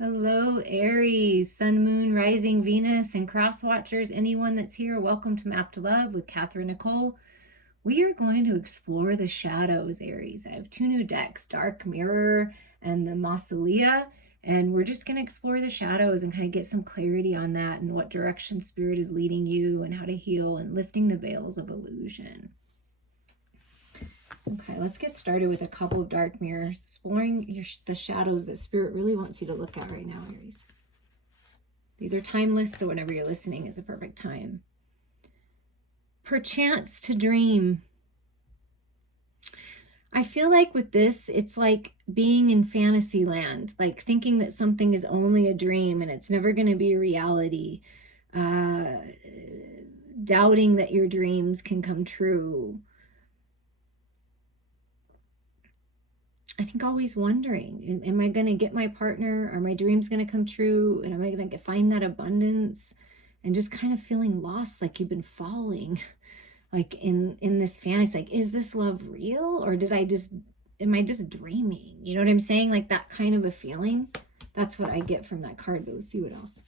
Hello, Aries, Sun, Moon, Rising, Venus, and Cross Watchers. Anyone that's here, welcome to Map to Love with Katherine Nichole. We are going to explore the shadows, Aries. I have two new decks, Dark Mirror and the Mausolea, and we're just going to explore the shadows and kind of get some clarity on that and what direction Spirit is leading you and how to heal and lifting the veils of illusion. Okay, let's get started with a couple of dark mirrors, exploring the shadows that Spirit really wants you to look at right now, Aries. These are timeless, so whenever you're listening is a perfect time. Perchance to dream. I feel like with this, it's like being in fantasy land, like thinking that something is only a dream and it's never going to be a reality. Doubting that your dreams can come true. I think always wondering, am I going to get my partner? Are my dreams going to come true? And am I going to find that abundance? And just kind of feeling lost, like you've been falling, like in this fantasy, like, is this love real? Or am I just dreaming? You know what I'm saying? Like that kind of a feeling. That's what I get from that card, but let's see what else.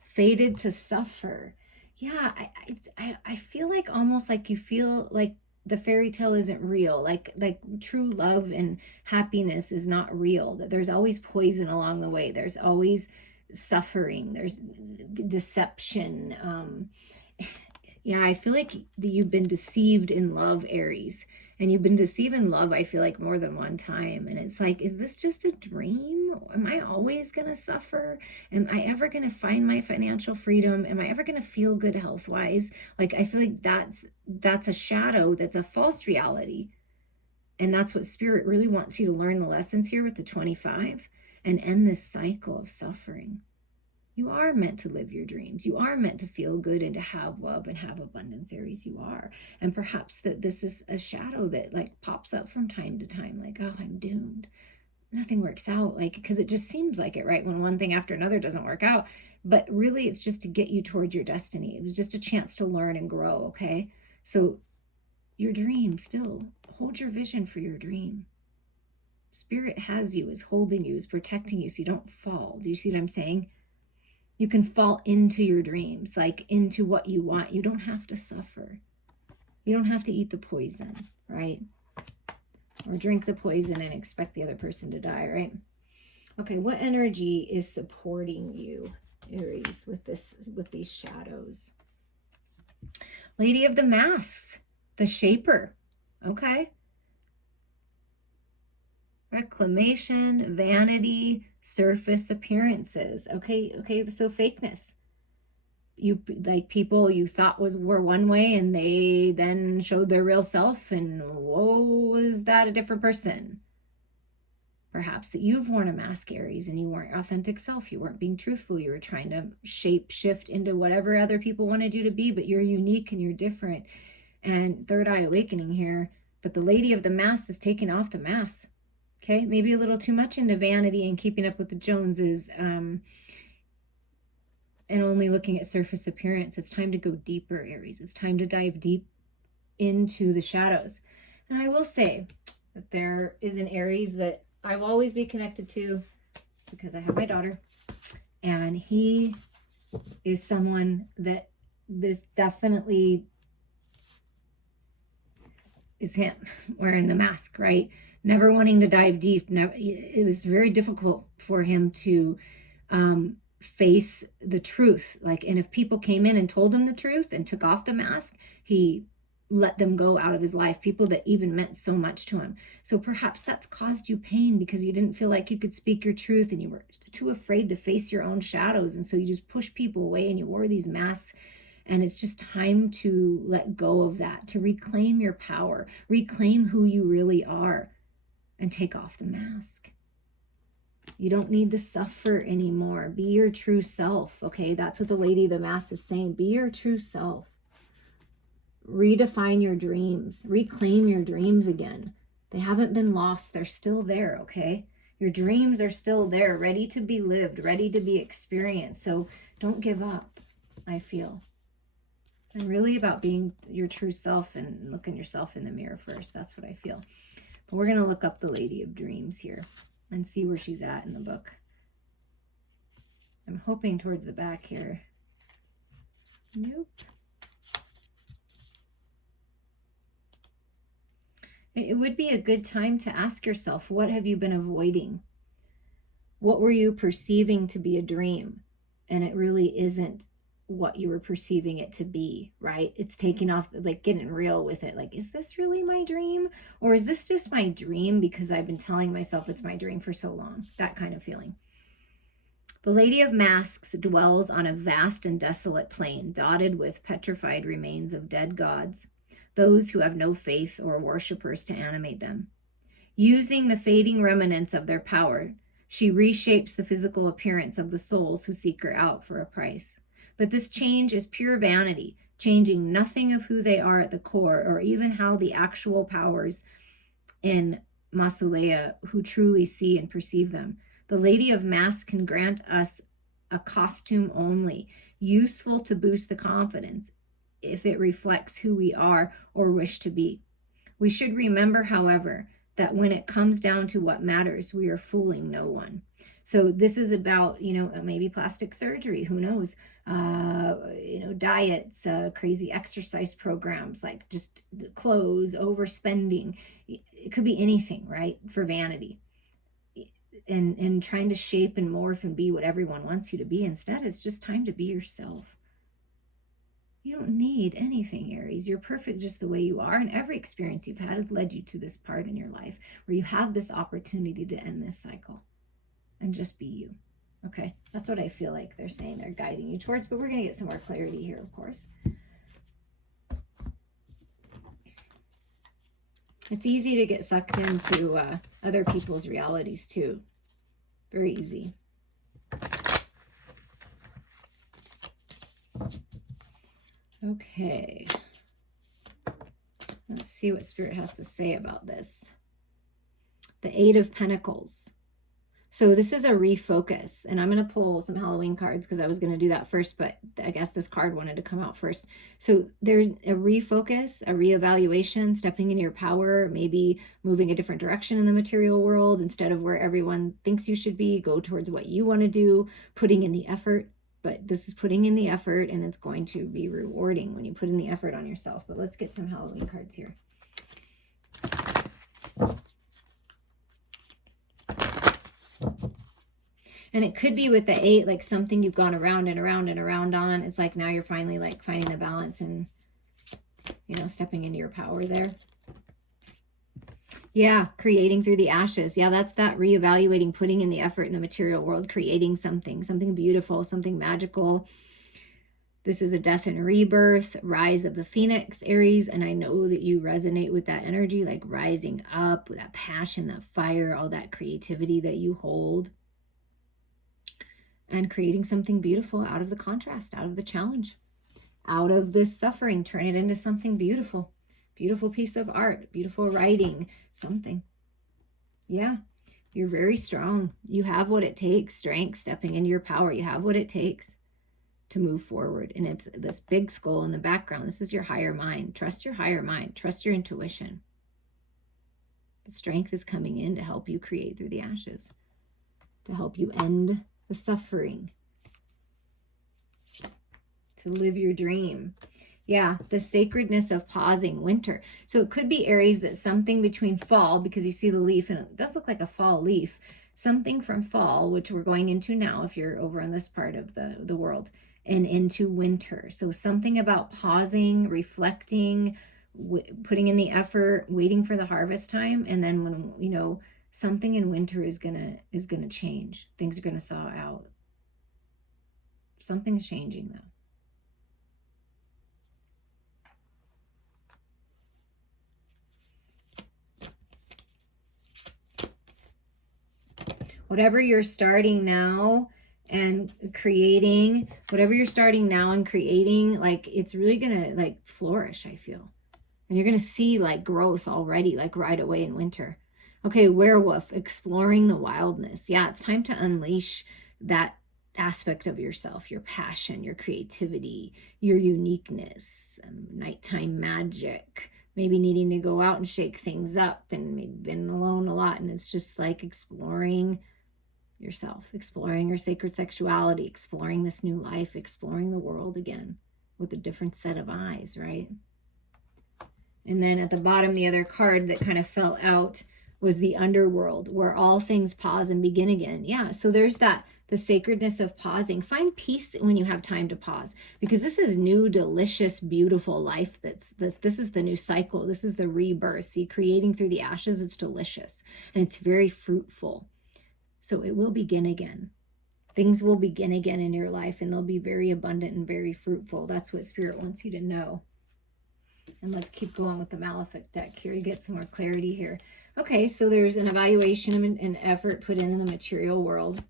Fated to suffer. Yeah, I feel like almost like you feel like the fairy tale isn't real, like true love and happiness is not real, that there's always poison along the way, there's always suffering, there's deception. Yeah, I feel like you've been deceived in love, Aries, and you've been deceived in love, I feel like, more than one time. And it's like, is this just a dream? Am I always going to suffer? Am I ever going to find my financial freedom? Am I ever going to feel good health-wise? Like, I feel like that's a shadow, that's a false reality. And that's what Spirit really wants you to learn the lessons here with the 25 and end this cycle of suffering. You are meant to live your dreams. You are meant to feel good and to have love and have abundance, Aries. You are. And perhaps that this is a shadow that like pops up from time to time, like, oh, I'm doomed. Nothing works out, like, because it just seems like it, right? When one thing after another doesn't work out. But really, it's just to get you towards your destiny. It was just a chance to learn and grow, okay? So your dream, still hold your vision for your dream. Spirit has you, is holding you, is protecting you so you don't fall. Do you see what I'm saying? You can fall into your dreams, like into what you want. You don't have to suffer. You don't have to eat the poison, right? Or drink the poison and expect the other person to die, right? Okay, what energy is supporting you, Aries, with these shadows? Lady of the Masks, the Shaper. Okay. Reclamation, vanity, surface appearances. Okay, so fakeness. You like people you thought were one way and they then showed their real self, and whoa, is that a different person? Perhaps that you've worn a mask, Aries, and you weren't your authentic self. You weren't being truthful. You were trying to shape shift into whatever other people wanted you to be, but you're unique and you're different. And third eye awakening here, but the Lady of the Mask is taking off the mask. Okay, maybe a little too much into vanity and keeping up with the Joneses, and only looking at surface appearance. It's time to go deeper, Aries. It's time to dive deep into the shadows. And I will say that there is an Aries that I will always be connected to because I have my daughter, and he is someone that this definitely is him wearing the mask, right? Never wanting to dive deep. It was very difficult for him to face the truth. Like, and if people came in and told him the truth and took off the mask, he let them go out of his life, people that even meant so much to him. So perhaps that's caused you pain because you didn't feel like you could speak your truth and you were too afraid to face your own shadows. And so you just pushed people away and you wore these masks. And it's just time to let go of that, to reclaim your power, reclaim who you really are, and take off the mask. You don't need to suffer anymore. Be your true self, okay? That's what the Lady of the Mask is saying. Be your true self. Redefine your dreams. Reclaim your dreams again. They haven't been lost. They're still there, okay? Your dreams are still there, ready to be lived, ready to be experienced. So don't give up, I feel. And really about being your true self and looking yourself in the mirror first. That's what I feel. We're going to look up the Lady of Dreams here and see where she's at in the book. I'm hoping towards the back here. Nope. It would be a good time to ask yourself, what have you been avoiding? What were you perceiving to be a dream? And it really isn't what you were perceiving it to be, right? It's taking off, like getting real with it. Like, is this really my dream? Or is this just my dream because I've been telling myself it's my dream for so long? That kind of feeling. The Lady of Masks dwells on a vast and desolate plain, dotted with petrified remains of dead gods, those who have no faith or worshippers to animate them. Using the fading remnants of their power, she reshapes the physical appearance of the souls who seek her out for a price. But this change is pure vanity, changing nothing of who they are at the core, or even how the actual powers in Mausolea who truly see and perceive them. The Lady of Masks can grant us a costume only, useful to boost the confidence if it reflects who we are or wish to be. We should remember, however, that when it comes down to what matters, we are fooling no one. So this is about, maybe plastic surgery, who knows, diets, crazy exercise programs, like just clothes, overspending. It could be anything, right? For vanity. And trying to shape and morph and be what everyone wants you to be. Instead, it's just time to be yourself. You don't need anything, Aries. You're perfect just the way you are. And every experience you've had has led you to this part in your life where you have this opportunity to end this cycle and just be you. Okay, that's what I feel like they're saying they're guiding you towards. But we're going to get some more clarity here, of course. It's easy to get sucked into other people's realities too. Very easy. Okay. Let's see what Spirit has to say about this. The Eight of Pentacles. So this is a refocus, and I'm going to pull some Halloween cards because I was going to do that first, but I guess this card wanted to come out first. So there's a refocus, a reevaluation, stepping into your power, maybe moving a different direction in the material world. Instead of where everyone thinks you should be, go towards what you want to do, putting in the effort. But this is putting in the effort, and it's going to be rewarding when you put in the effort on yourself. But let's get some Halloween cards here. And it could be with the 8, like something you've gone around and around and around on. It's like now you're finally like finding the balance and, stepping into your power there. Yeah, creating through the ashes. Yeah, that's that reevaluating, putting in the effort in the material world, creating something beautiful, something magical. This is a death and rebirth, rise of the phoenix, Aries. And I know that you resonate with that energy, like rising up with that passion, that fire, all that creativity that you hold. And creating something beautiful out of the contrast, out of the challenge, out of this suffering. Turn it into something beautiful. Beautiful piece of art, beautiful writing, something. Yeah, you're very strong. You have what it takes, strength, stepping into your power. You have what it takes to move forward. And it's this big skull in the background. This is your higher mind. Trust your higher mind. Trust your intuition. The strength is coming in to help you create through the ashes, to help you end the suffering, to live your dream. Yeah, the sacredness of pausing, winter. So it could be, Aries, that something between fall, because you see the leaf and it does look like a fall leaf, something from fall, which we're going into now if you're over on this part of the world, and into winter. So something about pausing, reflecting, putting in the effort, waiting for the harvest time. And then when, something in winter is gonna change. Things are gonna thaw out. Something's changing though. Whatever you're starting now and creating, like it's really gonna like flourish, I feel. And you're gonna see like growth already, like right away in winter. Okay, werewolf, exploring the wildness. Yeah, it's time to unleash that aspect of yourself, your passion, your creativity, your uniqueness, nighttime magic, maybe needing to go out and shake things up, and maybe been alone a lot. And it's just like exploring yourself, exploring your sacred sexuality, exploring this new life, exploring the world again with a different set of eyes, right? And then at the bottom, the other card that kind of fell out was the underworld, where all things pause and begin again. Yeah, so there's that, the sacredness of pausing. Find peace when you have time to pause, because this is new, delicious, beautiful life. This is the new cycle. This is the rebirth. See, creating through the ashes, it's delicious and it's very fruitful. So it will begin again. Things will begin again in your life, and they'll be very abundant and very fruitful. That's what Spirit wants you to know. And let's keep going with the Malefic deck here to get some more clarity here. Okay, so there's an evaluation and effort put in the material world.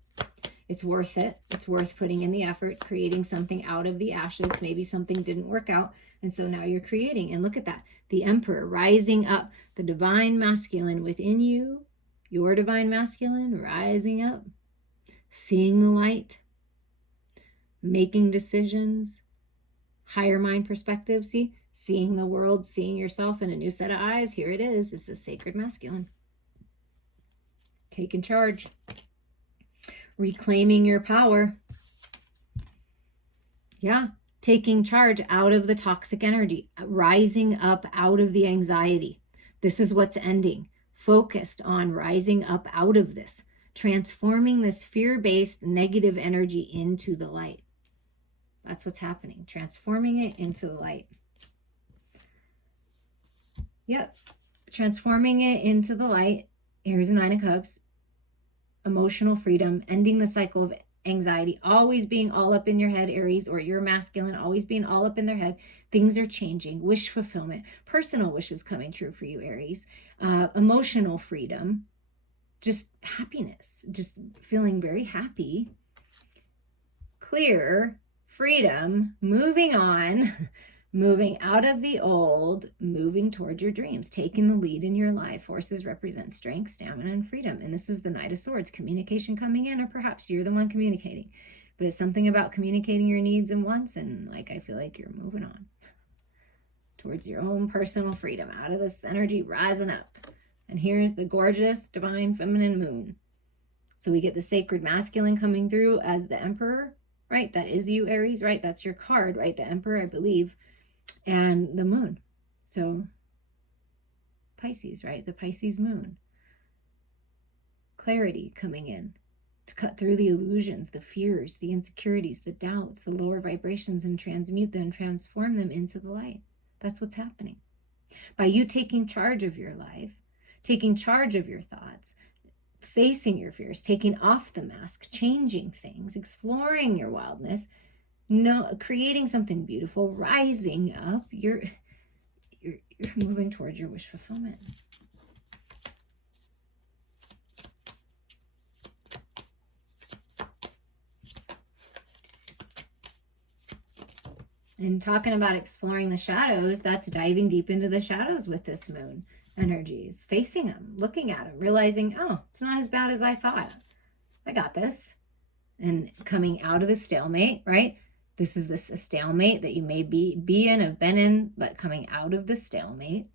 It's worth it. It's worth putting in the effort, creating something out of the ashes. Maybe something didn't work out, and so now you're creating. And look at that. The Emperor rising up, the divine masculine within you, your divine masculine rising up, seeing the light, making decisions, higher mind perspective. See, seeing the world, seeing yourself in a new set of eyes. Here it is. It's the sacred masculine. Taking charge. Reclaiming your power. Yeah. Taking charge out of the toxic energy. Rising up out of the anxiety. This is what's ending. Focused on rising up out of this. Transforming this fear-based negative energy into the light. That's what's happening. Transforming it into the light. Yep. Transforming it into the light. Here's a 9 of Cups. Emotional freedom. Ending the cycle of anxiety. Always being all up in your head, Aries, or your masculine. Always being all up in their head. Things are changing. Wish fulfillment. Personal wishes coming true for you, Aries. Emotional freedom. Just happiness. Just feeling very happy. Clear. Freedom. Moving on. Moving out of the old, moving towards your dreams, taking the lead in your life. Horses represent strength, stamina, and freedom. And this is the Knight of Swords, communication coming in, or perhaps you're the one communicating. But it's something about communicating your needs and wants, and like I feel like you're moving on towards your own personal freedom, out of this energy, rising up. And here's the gorgeous, divine, feminine moon. So we get the sacred masculine coming through as the Emperor, right? That is you, Aries, right? That's your card, right? The Emperor, I believe. And the moon. So Pisces, right? The Pisces moon. Clarity coming in to cut through the illusions, the fears, the insecurities, the doubts, the lower vibrations, and transmute them, transform them into the light. That's what's happening. By you taking charge of your life, taking charge of your thoughts, facing your fears, taking off the mask, changing things, exploring your wildness, creating something beautiful, rising up, you're moving towards your wish fulfillment. And talking about exploring the shadows, that's diving deep into the shadows with this moon energies, facing them, looking at them, realizing, oh, it's not as bad as I thought. I got this. And coming out of the stalemate, right? This is a stalemate that you may be in, have been in, but coming out of the stalemate,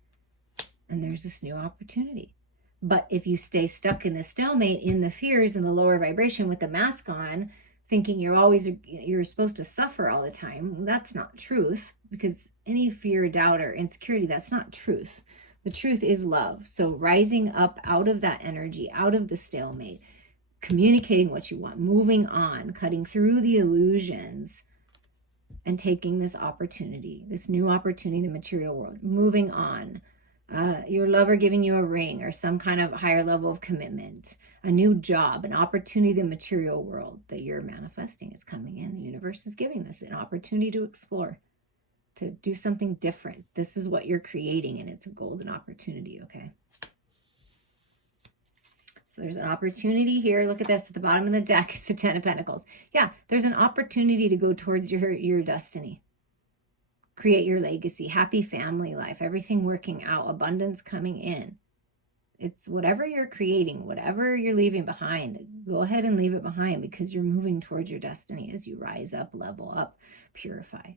and there's this new opportunity. But if you stay stuck in the stalemate, in the fears and the lower vibration with the mask on, thinking you're supposed to suffer all the time, that's not truth, because any fear, doubt, or insecurity, that's not truth. The truth is love. So rising up out of that energy, out of the stalemate, communicating what you want, moving on, cutting through the illusions, and taking this opportunity, this new opportunity in the material world, moving on. Your lover giving you a ring or some kind of higher level of commitment, a new job, an opportunity in the material world that you're manifesting is coming in. The universe is giving this an opportunity to explore, to do something different. This is what you're creating, and it's a golden opportunity, okay? So there's an opportunity here. Look at this at the bottom of the deck. It's the 10 of Pentacles. Yeah, there's an opportunity to go towards your destiny. Create your legacy, happy family life, everything working out, abundance coming in. It's whatever you're creating, whatever you're leaving behind, go ahead and leave it behind, because you're moving towards your destiny as you rise up, level up, purify.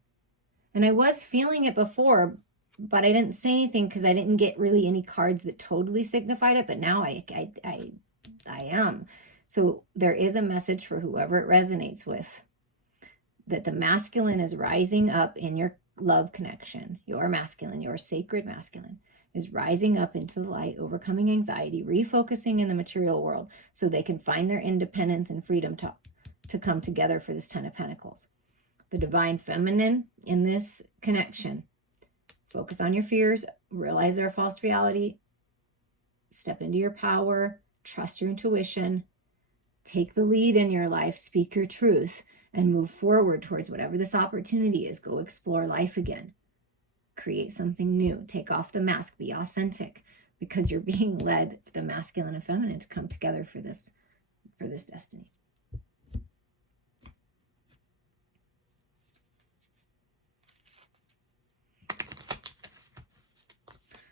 And I was feeling it before but I didn't say anything because I didn't get really any cards that totally signified it, but now I am. So there is a message for whoever it resonates with, that the masculine is rising up in your love connection. Your masculine, your sacred masculine, is rising up into the light, overcoming anxiety, refocusing in the material world so they can find their independence and freedom to come together for this 10 of Pentacles. The divine feminine in this connection, focus on your fears, realize they're a false reality, step into your power, trust your intuition, take the lead in your life, speak your truth, and move forward towards whatever this opportunity is. Go explore life again. Create something new. Take off the mask. Be authentic, because you're being led, the masculine and feminine, to come together for this destiny.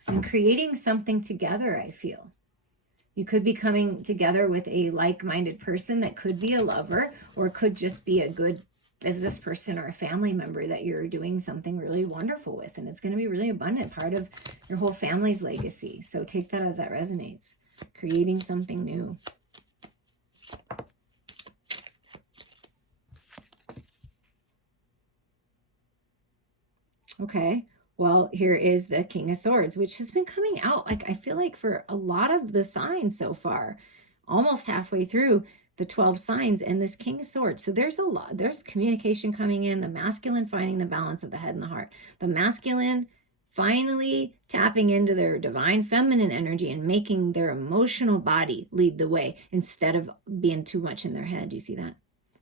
And creating something together, I feel. You could be coming together with a like-minded person that could be a lover, or could just be a good business person or a family member that you're doing something really wonderful with. And it's going to be really abundant, part of your whole family's legacy. So take that as that resonates. Creating something new. Okay. Well, here is the King of Swords, which has been coming out, like, I feel like for a lot of the signs so far, almost halfway through the 12 signs, and this King of Swords. So there's a lot, there's communication coming in, the masculine finding the balance of the head and the heart, the masculine finally tapping into their divine feminine energy and making their emotional body lead the way instead of being too much in their head. Do you see that?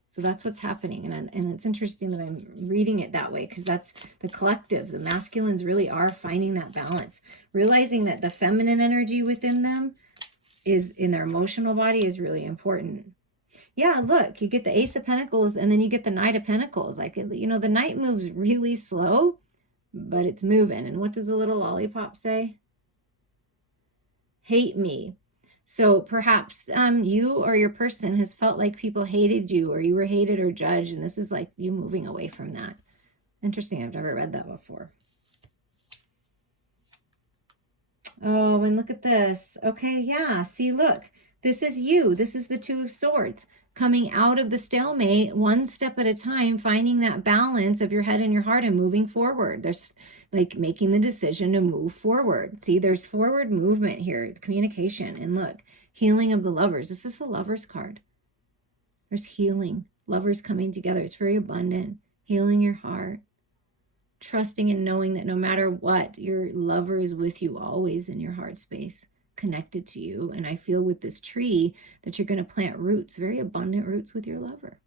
So that's what's happening. And it's interesting that I'm reading it that way, because that's the collective. The masculines really are finding that balance, realizing that the feminine energy within them is in their emotional body is really important. Yeah, look, you get the Ace of Pentacles and then you get the Knight of Pentacles. Like, you know, the Knight moves really slow, but it's moving. And what does the little lollipop say? Hate me. So perhaps you or your person has felt like people hated you, or you were hated or judged, and this is like you moving away from that. Interesting. I've never read that before. Oh, and look at this. Okay, yeah. See, look. This is you. This is the Two of Swords, coming out of the stalemate, one step at a time, finding that balance of your head and your heart and moving forward. There's like making the decision to move forward. See, there's forward movement here, communication. And look, healing of the lovers. This is the Lovers card. There's healing, lovers coming together. It's very abundant. Healing your heart, trusting and knowing that no matter what, your lover is with you always in your heart space, connected to you. And I feel with this tree that you're going to plant roots, very abundant roots with your lover.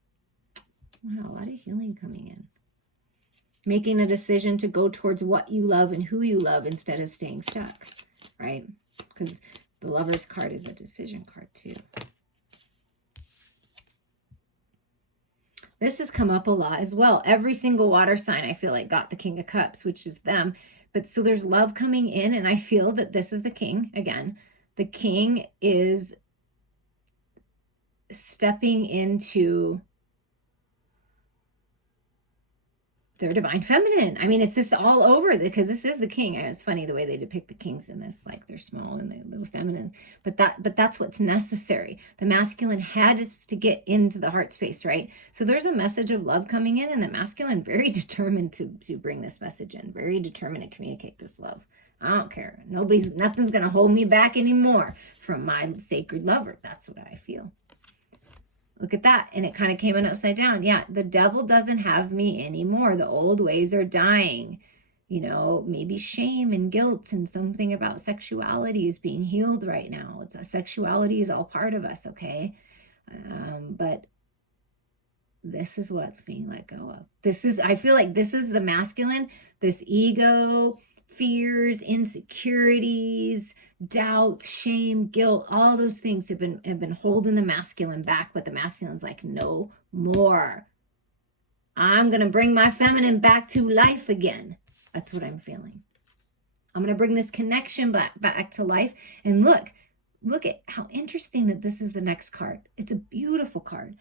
Wow, a lot of healing coming in. Making a decision to go towards what you love and who you love instead of staying stuck, right? Because the Lover's card is a decision card too. This has come up a lot as well. Every single water sign, I feel like, got the King of Cups, which is them. But so there's love coming in, and I feel that this is the king again. The king is stepping into their divine feminine. I mean, it's just all over, because this is the king. It's funny the way they depict the kings in this, like they're small and the feminine, but that's what's necessary. The masculine has to get into the heart space, right? So there's a message of love coming in, and the masculine very determined to bring this message in, very determined to communicate this love. I don't care. Nothing's gonna hold me back anymore from my sacred lover. That's what I feel. Look at that. And it kind of came in upside down. Yeah, the devil doesn't have me anymore. The old ways are dying. You know, maybe shame and guilt and something about sexuality is being healed right now. Sexuality is all part of us, okay? But this is what's being let go of. I feel like this is the masculine, this ego, fears, insecurities, doubt, shame, guilt, all those things have been holding the masculine back, but the masculine's like, no more. I'm going to bring my feminine back to life again. That's what I'm feeling. I'm going to bring this connection back to life. And look at how interesting that this is the next card. It's a beautiful card,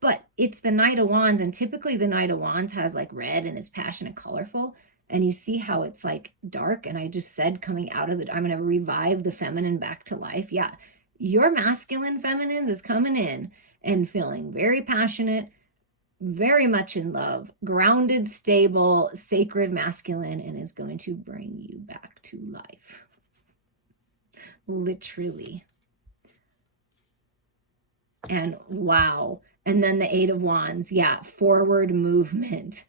but it's the Knight of Wands. And typically the Knight of Wands has like red and is passionate, colorful. and you see how it's like dark. And I just said, coming out of the, I'm going to revive the feminine back to life. Yeah. Your masculine feminines is coming in and feeling very passionate, very much in love, grounded, stable, sacred masculine, and is going to bring you back to life. Literally. And wow. And then the 8 of Wands. Yeah. Forward movement,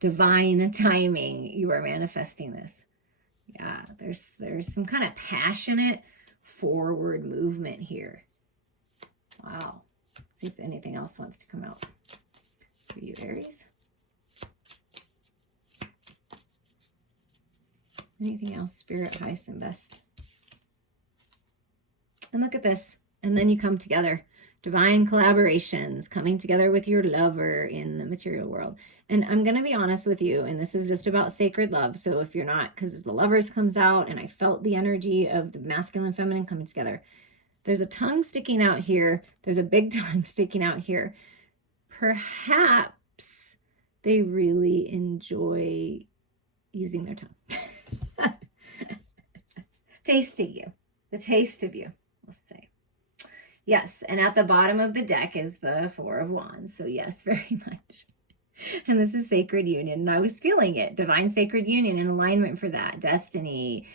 divine timing. You are manifesting this. Yeah. There's some kind of passionate forward movement here. Wow. See if anything else wants to come out for you, Aries. Anything else? Spirit, highest and best. And look at this. And then you come together. Divine collaborations, coming together with your lover in the material world. And I'm going to be honest with you, and this is just about sacred love. So if you're not, because the lovers comes out, and I felt the energy of the masculine and feminine coming together. There's a tongue sticking out here. There's a big tongue sticking out here. Perhaps they really enjoy using their tongue. Tasting you. The taste of you, let's say. Yes, and at the bottom of the deck is the 4 of Wands. So yes, very much. And this is sacred union, and I was feeling it. Divine sacred union in alignment for that. Destiny,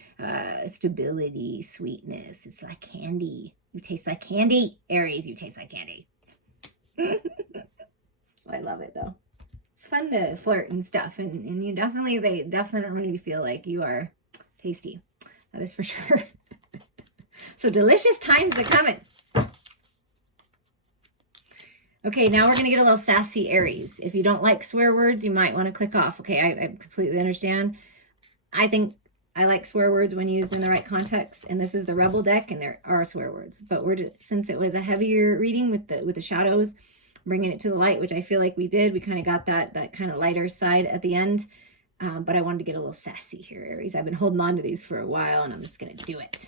stability, sweetness. It's like candy. You taste like candy. Aries, you taste like candy. I love it though. It's fun to flirt and stuff, and you they definitely feel like you are tasty. That is for sure. So delicious times are coming. Okay, now we're going to get a little sassy, Aries. If you don't like swear words, you might want to click off. Okay, I completely understand. I think I like swear words when used in the right context, and this is the Rebel deck, and there are swear words. But we're just, since it was a heavier reading with the shadows, bringing it to the light, which I feel like we did. We kind of got that kind of lighter side at the end. But I wanted to get a little sassy here, Aries. I've been holding on to these for a while, and I'm just going to do it.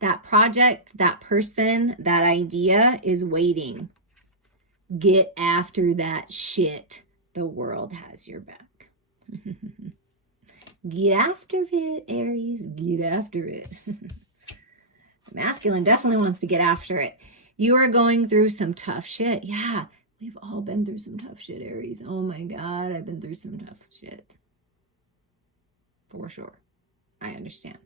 That project, that person, that idea is waiting. Get after that shit. The world has your back. Get after it, Aries. Get after it. Masculine definitely wants to get after it. You are going through some tough shit. Yeah, we've all been through some tough shit, Aries. Oh my God, I've been through some tough shit. For sure. I understand.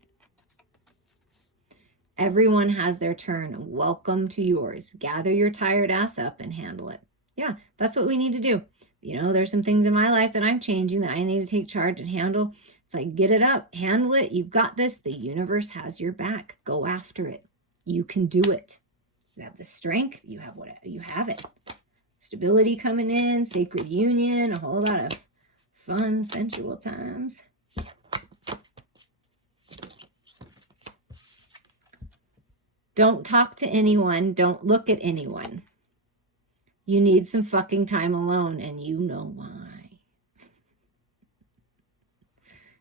Everyone has their turn. Welcome to yours. Gather your tired ass up and handle it. Yeah, that's what we need to do. You know, there's some things in my life that I'm changing that I need to take charge and handle. It's like, get it up, handle it. You've got this. The universe has your back. Go after it. You can do it. You have the strength. You have what you have it. Stability coming in, sacred union, a whole lot of fun, sensual times. Don't talk to anyone. Don't look at anyone. You need some fucking time alone, and you know why.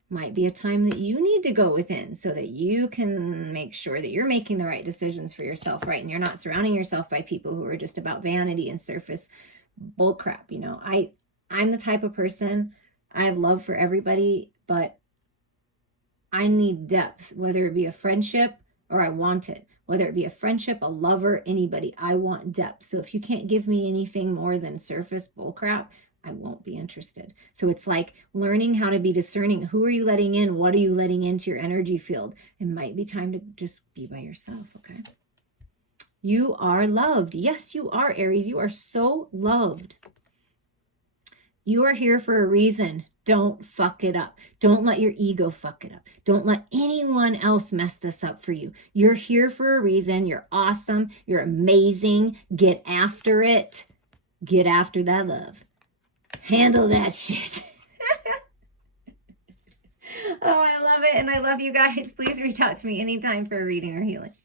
Might be a time that you need to go within so that you can make sure that you're making the right decisions for yourself, right? And you're not surrounding yourself by people who are just about vanity and surface bullcrap. You know, I'm the type of person, I have love for everybody, but I need depth, whether it be a friendship or I want it. Whether it be a friendship, a lover, anybody, I want depth. So if you can't give me anything more than surface bullcrap, I won't be interested. So it's like learning how to be discerning. Who are you letting in? What are you letting into your energy field? It might be time to just be by yourself, okay? You are loved. Yes, you are, Aries. You are so loved. You are here for a reason. Don't fuck it up. Don't let your ego fuck it up. Don't let anyone else mess this up for you. You're here for a reason. You're awesome. You're amazing. Get after it. Get after that love. Handle that shit. Oh, I love it. And I love you guys. Please reach out to me anytime for a reading or healing.